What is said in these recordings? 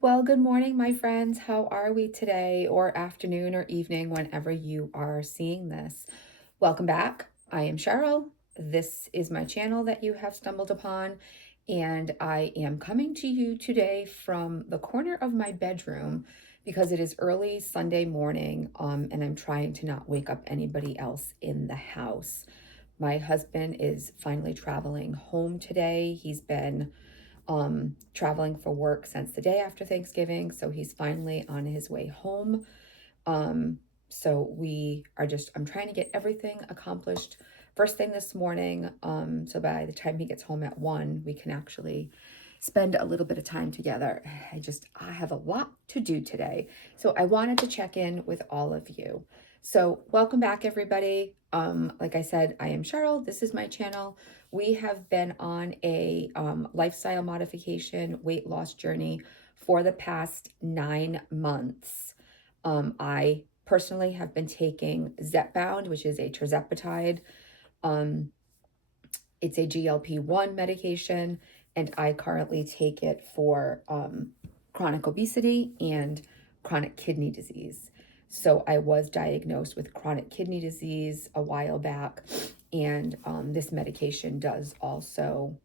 Well, good morning, my friends. How are we today, or afternoon, or evening, whenever you are seeing this? Welcome back. I am Cheryl. This is my channel that you have stumbled upon, and I am coming to you today from the corner of my bedroom because it is early Sunday morning, and I'm trying to not wake up anybody else in the house. My husband is finally traveling home today. He's been traveling for work since the day after Thanksgiving. So he's finally on his way home. Um, so I'm trying to get everything accomplished first thing this morning. So by the time he gets home at 1, we can actually spend a little bit of time together. I have a lot to do today. So I wanted to check in with all of you. So welcome back, everybody. Like I said, I am Cheryl. This is my channel. We have been on a lifestyle modification weight loss journey for the past 9 months. I personally have been taking Zepbound, which is a tirzepatide. Um, it's a GLP1 medication, and I currently take it for chronic obesity and chronic kidney disease. So I was diagnosed with chronic kidney disease a while back, and this medication does also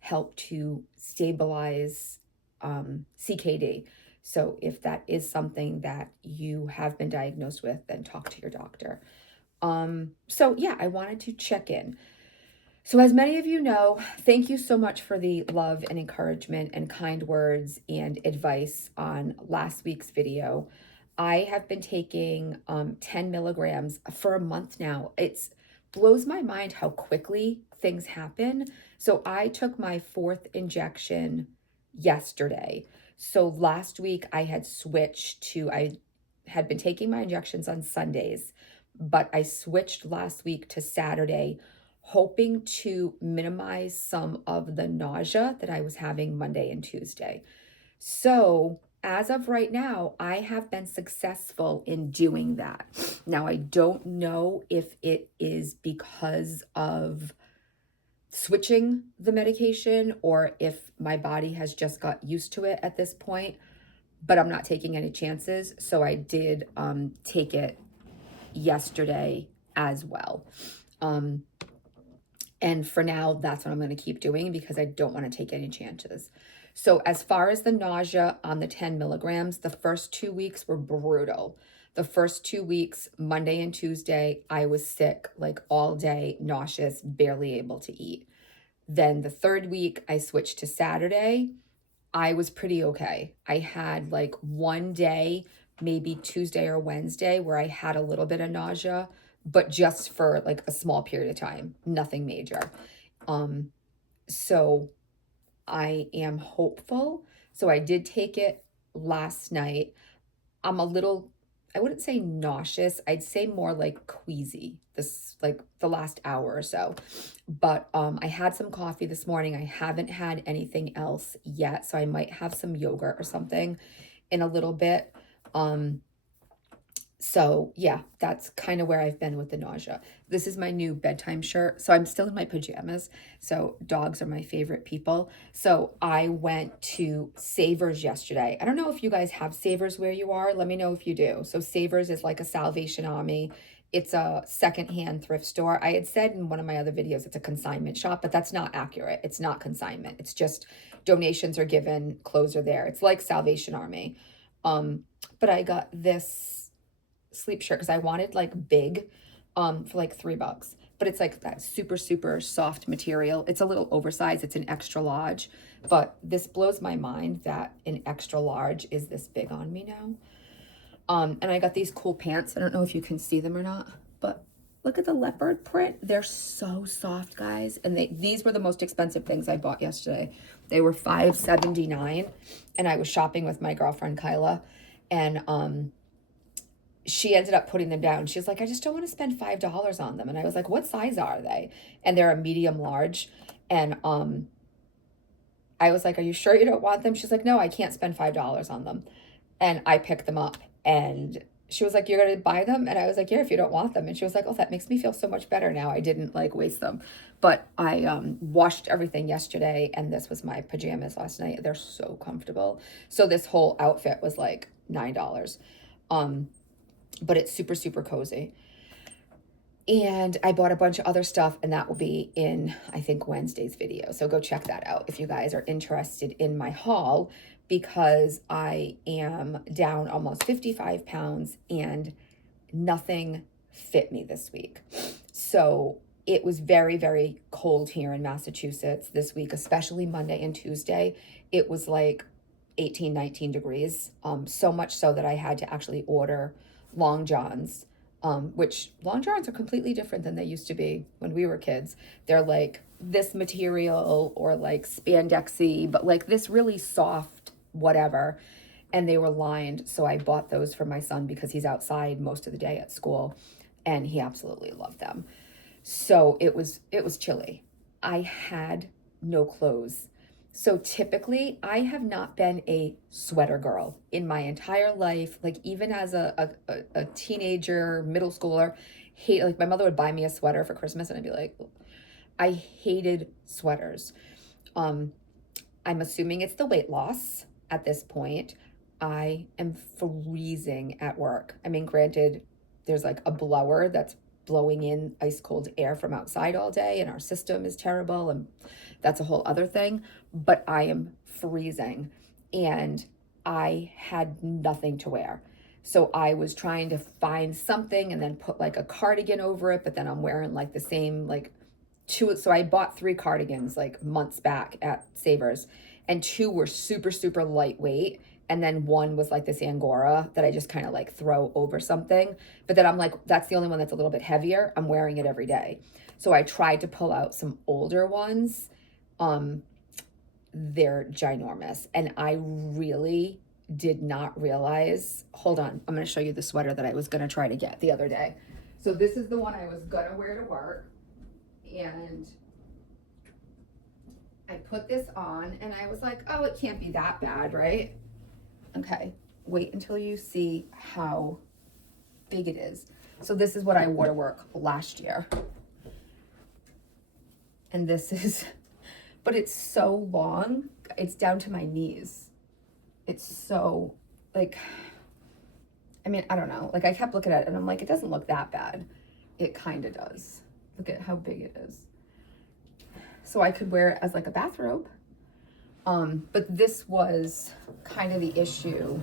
help to stabilize CKD. So if that is something that you have been diagnosed with, then talk to your doctor. So yeah, I wanted to check in. So, as many of you know, thank you so much for the love and encouragement and kind words and advice on last week's video. I have been taking 10 milligrams for a month now. It blows my mind how quickly things happen. So, I took my 4th injection yesterday. So, last week I I had been taking my injections on Sundays, but I switched last week to Saturday, hoping to minimize some of the nausea that I was having Monday and Tuesday. So, as of right now, I have been successful in doing that. Now, I don't know if it is because of switching the medication or if my body has just got used to it at this point, but I'm not taking any chances. So, I did take it yesterday as well. And for now, that's what I'm going to keep doing because I don't want to take any chances. So, as far as the nausea on the 10 milligrams, the first 2 weeks were brutal. The first 2 weeks, Monday and Tuesday, I was sick like all day, nauseous, barely able to eat. Then the third week, I switched to Saturday. I was pretty okay. I had like one day, maybe Tuesday or Wednesday, where I had a little bit of nausea, but just for like a small period of time, nothing major. Um, so I am hopeful. So I did take it last night. I'm a little, I wouldn't say nauseous. I'd say more like queasy this like the last hour or so. But I had some coffee this morning. I haven't had anything else yet, so I might have some yogurt or something in a little bit. Um so yeah, that's kind of where I've been with the nausea. This is my new bedtime shirt. So I'm still in my pajamas. So dogs are my favorite people. So I went to Savers yesterday. I don't know if you guys have Savers where you are. Let me know if you do. So Savers is like a Salvation Army. It's a secondhand thrift store. I had said in one of my other videos it's a consignment shop, but that's not accurate. It's not consignment. It's just donations are given, clothes are there. It's like Salvation Army. But I got this sleep shirt because I wanted like big for like $3, but it's like that super soft material. It's a little oversized. It's an extra large, but this blows my mind that an extra large is this big on me now. And I got these cool pants. I don't know if you can see them or not, but look at the leopard print. They're so soft, guys. And these were the most expensive things I bought yesterday. They were $5.79, and I was shopping with my girlfriend Kyla, and she ended up putting them down. She's like, I just don't want to spend $5 on them. And I was like, what size are they? And they're a medium large. And I was like, are you sure you don't want them? She's like, no, I can't spend $5 on them. And I picked them up, and she was like, "You're gonna buy them?" And I was like, "Yeah, if you don't want them." And she was like, "Oh, that makes me feel so much better now. I didn't like waste them." But I washed everything yesterday, and this was my pajamas last night. They're so comfortable. So this whole outfit was like $9. Um, but it's super, super cozy. And I bought a bunch of other stuff, and that will be in, I think, Wednesday's video. So go check that out if you guys are interested in my haul, because I am down almost 55 pounds and nothing fit me this week. So it was very, very cold here in Massachusetts this week, especially Monday and Tuesday. It was like 18, 19 degrees. So much so that I had to actually order long johns, which long johns are completely different than they used to be when we were kids. They're like this material or like spandexy, but like this really soft whatever. And they were lined. So I bought those for my son because he's outside most of the day at school, and he absolutely loved them. So it was chilly. I had no clothes. So typically I have not been a sweater girl in my entire life. Like even as a teenager, middle schooler, hate, like my mother would buy me a sweater for Christmas and I'd be like, I hated sweaters. Um, I'm assuming it's the weight loss at this point. I am freezing at work. I mean, granted, there's like a blower that's blowing in ice cold air from outside all day, and our system is terrible, and that's a whole other thing. But I am freezing, and I had nothing to wear. So I was trying to find something and then put like a cardigan over it, but then I'm wearing like the same, like two. So I bought 3 cardigans like months back at Savers, and 2 were super, super lightweight. And then one was like this Angora that I just kind of like throw over something. But then I'm like, that's the only one that's a little bit heavier. I'm wearing it every day. So I tried to pull out some older ones. Um, they're ginormous. And I really did not realize. Hold on. I'm going to show you the sweater that I was going to try to get the other day. So this is the one I was going to wear to work. And I put this on and I was like, oh, it can't be that bad, right? Okay, wait until you see how big it is. So this is what I wore to work last year. And this is, but it's so long, it's down to my knees. It's so, like, I mean, I don't know. Like I kept looking at it and I'm like, it doesn't look that bad. It kind of does. Look at how big it is. So I could wear it as like a bathrobe. But this was kind of the issue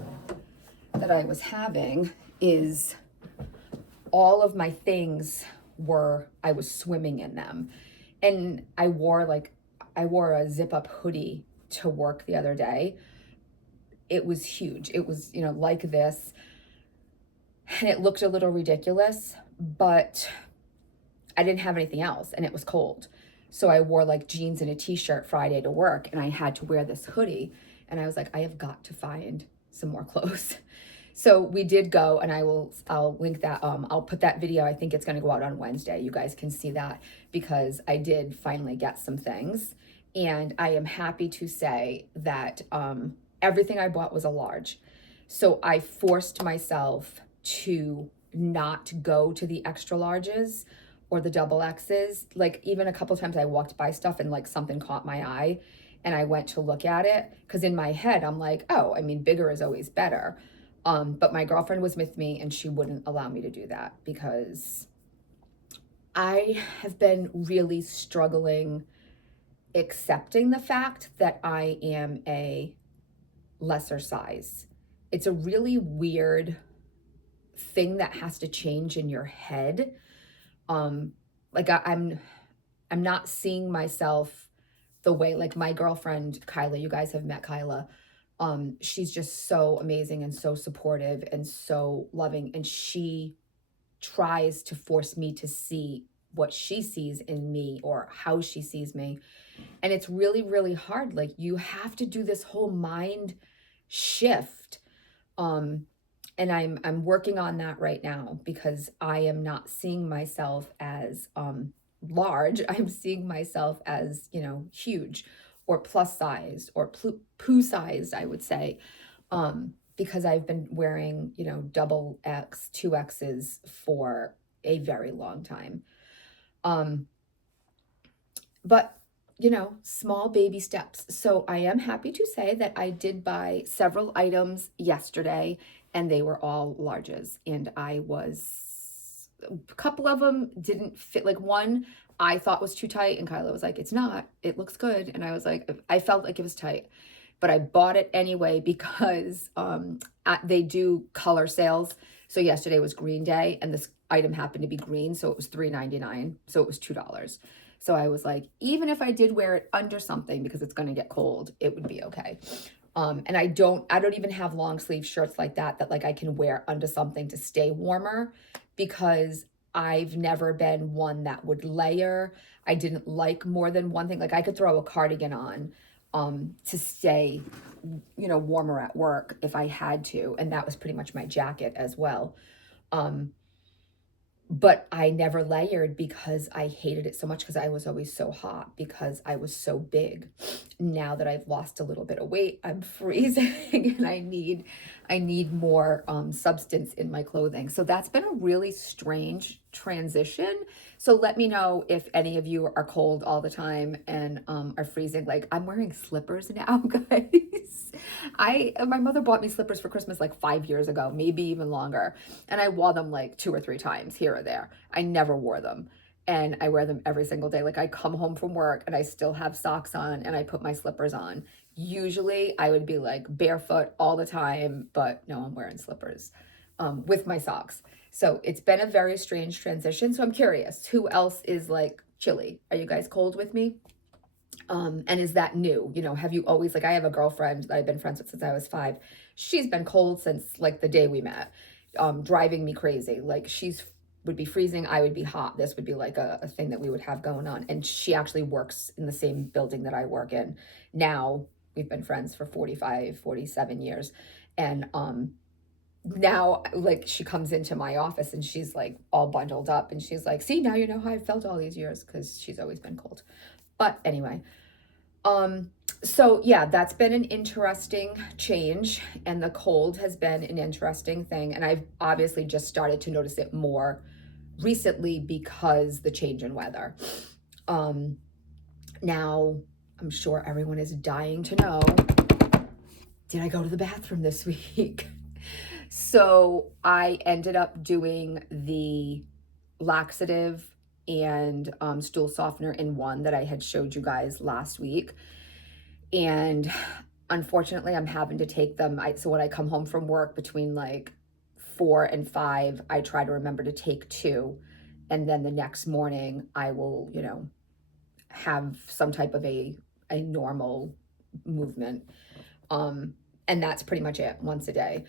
that I was having, is all of my things I was swimming in them. And I wore a zip up hoodie to work the other day. It was huge. It was, like this, and it looked a little ridiculous, but I didn't have anything else and it was cold. So I wore like jeans and a t-shirt Friday to work, and I had to wear this hoodie, and I was like, I have got to find some more clothes. So we did go, and I'll link that. I'll put that video. I think it's going to go out on Wednesday. You guys can see that, because I did finally get some things, and I am happy to say that everything I bought was a large. So I forced myself to not go to the extra larges or the double X's. Like even a couple times I walked by stuff and like something caught my eye and I went to look at it, because in my head I'm like, oh, I mean, bigger is always better. But my girlfriend was with me and she wouldn't allow me to do that, because I have been really struggling accepting the fact that I am a lesser size. It's a really weird thing that has to change in your head. Like I'm not seeing myself the way, like my girlfriend Kyla, you guys have met Kyla. She's just so amazing and so supportive and so loving, and she tries to force me to see what she sees in me or how she sees me. And it's really, really hard. Like you have to do this whole mind shift. And I'm working on that right now, because I am not seeing myself as large. I'm seeing myself as, huge or plus size or poo sized, I would say. because I've been wearing, double X, 2X's for a very long time. Um, but, small baby steps. So I am happy to say that I did buy several items yesterday and they were all larges. And a couple of them didn't fit. Like one I thought was too tight and Kyla was like, it's not, it looks good. And I was like, I felt like it was tight, but I bought it anyway because they do color sales. So yesterday was Green Day and this item happened to be green, so it was $3.99, so it was $2. So I was like, even if I did wear it under something because it's going to get cold, it would be okay. And I don't even have long sleeve shirts like that like I can wear under something to stay warmer, because I've never been one that would layer. I didn't like more than one thing. Like I could throw a cardigan on to stay, warmer at work if I had to. And that was pretty much my jacket as well. But I never layered because I hated it so much, because I was always so hot because I was so big. Now that I've lost a little bit of weight, I'm freezing and I need more substance in my clothing. So that's been a really strange transition. So let me know if any of you are cold all the time and are freezing. Like I'm wearing slippers now, guys. My mother bought me slippers for Christmas like 5 years ago, maybe even longer. And I wore them like 2 or 3 times here or there. I never wore them. And I wear them every single day. Like I come home from work and I still have socks on and I put my slippers on. Usually I would be like barefoot all the time, but no, I'm wearing slippers with my socks. So it's been a very strange transition. So I'm curious, who else is like chilly? Are you guys cold with me? And is that new? Have you always, like, I have a girlfriend that I've been friends with since I was 5. She's been cold since like the day we met, driving me crazy. Like would be freezing, I would be hot. This would be like a thing that we would have going on. And she actually works in the same building that I work in. Now we've been friends for 45, 47 years. And now like she comes into my office and she's like all bundled up and she's like, see, now you know how I felt all these years, because she's always been cold. But anyway, so yeah, that's been an interesting change, and the cold has been an interesting thing. And I've obviously just started to notice it more recently because the change in weather. Now I'm sure everyone is dying to know, did I go to the bathroom this week? So I ended up doing the laxative and stool softener in one that I had showed you guys last week. And unfortunately, I'm having to take them. So when I come home from work between like 4 and 5, I try to remember to take 2. And then the next morning, I will, have some type of a normal movement. And that's pretty much it, once a day.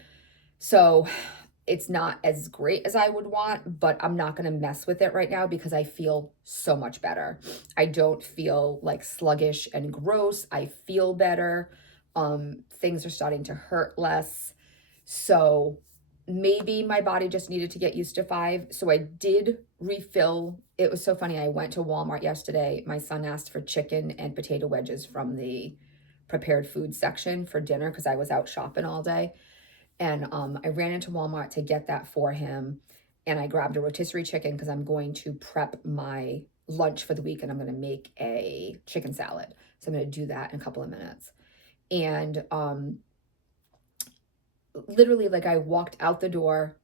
So it's not as great as I would want, but I'm not going to mess with it right now because I feel so much better. I don't feel like sluggish and gross. I feel better. Things are starting to hurt less. So maybe my body just needed to get used to 5. So I did refill. It was so funny. I went to Walmart yesterday. My son asked for chicken and potato wedges from the prepared food section for dinner because I was out shopping all day. And I ran into Walmart to get that for him. And I grabbed a rotisserie chicken because I'm going to prep my lunch for the week and I'm going to make a chicken salad. So I'm going to do that in a couple of minutes. And literally, like, I walked out the door,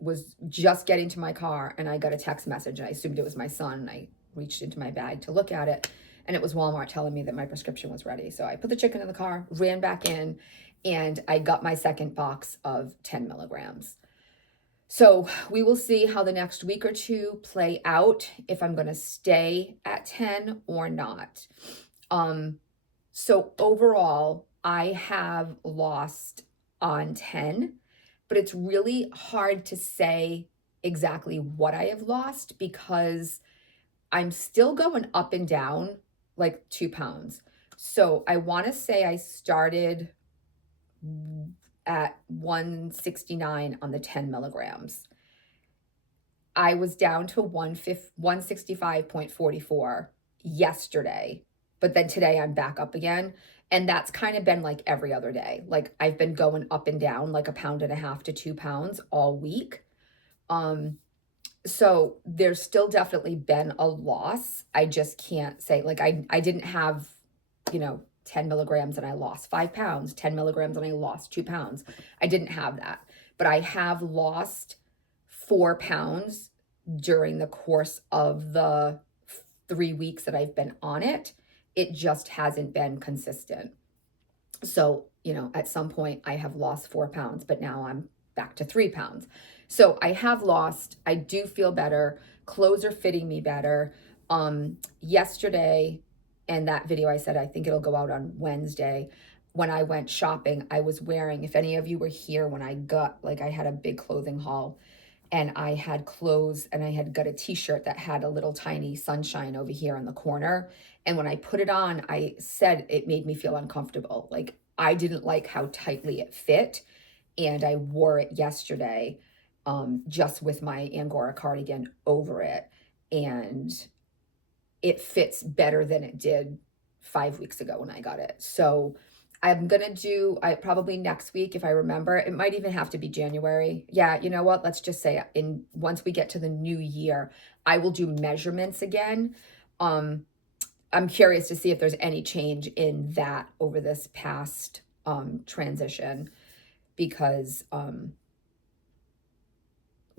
was just getting to my car, and I got a text message. And I assumed it was my son. I reached into my bag to look at it. And it was Walmart telling me that my prescription was ready. So I put the chicken in the car, ran back in, and I got my second box of 10 milligrams. So we will see how the next week or two play out, if I'm going to stay at 10 or not. So overall, I have lost on 10, but it's really hard to say exactly what I have lost because I'm still going up and down like 2 pounds. So I want to say I started at 169 on the 10 milligrams. I was down to 165.44 yesterday, but then today I'm back up again. And that's kind of been like every other day. Like I've been going up and down like 1.5 pounds to 2 pounds all week. Um, so there's still definitely been a loss. I just can't say like I didn't have, 10 milligrams and I lost 5 pounds, 10 milligrams and I lost 2 pounds. I didn't have that, but I have lost 4 pounds during the course of the 3 weeks that I've been on it. It just hasn't been consistent. So, at some point I have lost 4 pounds, but now I'm back to 3 pounds. So I have lost, I do feel better. Clothes are fitting me better. Yesterday, and that video I said, I think it'll go out on Wednesday. When I went shopping, I was wearing, if any of you were here when I had a big clothing haul and I had clothes and I had got a t-shirt that had a little tiny sunshine over here in the corner. And when I put it on, I said it made me feel uncomfortable. Like I didn't like how tightly it fit. And I wore it yesterday, just with my Angora cardigan over it. And it fits better than it did 5 weeks ago when I got it. So I'm going to do, probably next week, if I remember, it might even have to be January. Yeah, you know what? Let's just say once we get to the new year, I will do measurements again. I'm curious to see if there's any change in that over this past transition because,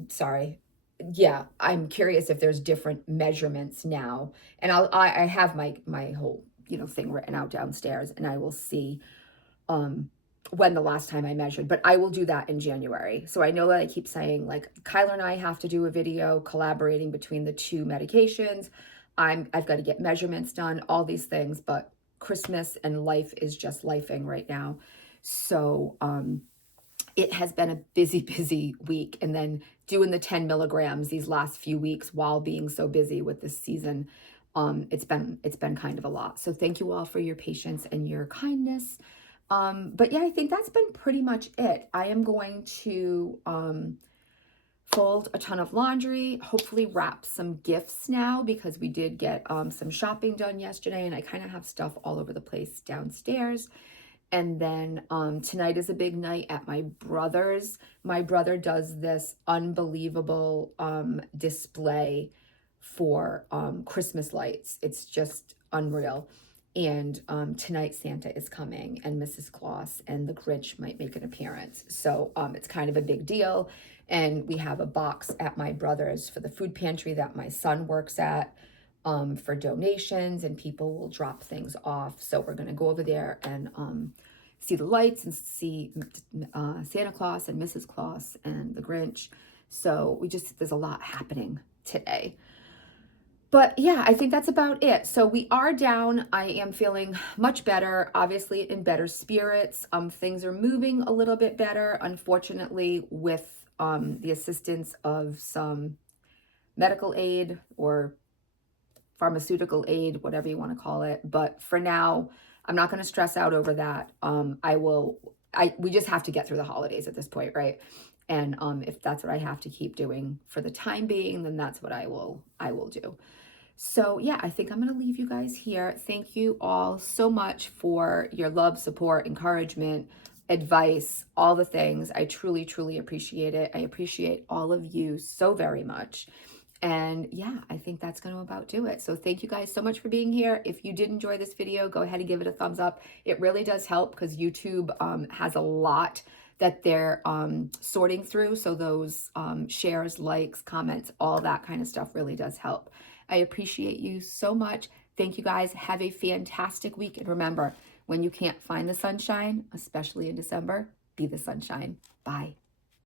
sorry. Yeah, I'm curious if there's different measurements now. And I have my whole, thing written out downstairs and I will see when the last time I measured, but I will do that in January. So I know that I keep saying like Kyler and I have to do a video collaborating between the two medications. I've got to get measurements done, all these things, but Christmas and life is just lifing right now. So it has been a busy, busy week. And then doing the 10 milligrams these last few weeks while being so busy with this season, it's been kind of a lot. So thank you all for your patience and your kindness. But yeah, I think that's been pretty much it. I am going to fold a ton of laundry, hopefully wrap some gifts now because we did get some shopping done yesterday and I kind of have stuff all over the place downstairs. And then tonight is a big night at my brother's. My brother does this unbelievable display for Christmas lights. It's just unreal. And tonight Santa is coming and Mrs. Claus and the Grinch might make an appearance. So it's kind of a big deal. And we have a box at my brother's for the food pantry that my son works at for donations, and people will drop things off. So we're going to go over there and see the lights and see Santa Claus and Mrs. Claus and the Grinch. So there's a lot happening today. But yeah, I think that's about it. So we are down. I am feeling much better, obviously in better spirits. Things are moving a little bit better, unfortunately, with the assistance of some medical aid or pharmaceutical aid, whatever you want to call it. But for now, I'm not going to stress out over that. We just have to get through the holidays at this point, right? And if that's what I have to keep doing for the time being, then that's what I will do. So yeah, I think I'm going to leave you guys here. Thank you all so much for your love, support, encouragement, advice, all the things. I truly, truly appreciate it. I appreciate all of you so very much. And yeah, I think that's going to about do it. So thank you guys so much for being here. If you did enjoy this video, go ahead and give it a thumbs up. It really does help because YouTube has a lot that they're sorting through. So those shares, likes, comments, all that kind of stuff really does help. I appreciate you so much. Thank you guys. Have a fantastic week. And remember, when you can't find the sunshine, especially in December, be the sunshine. Bye.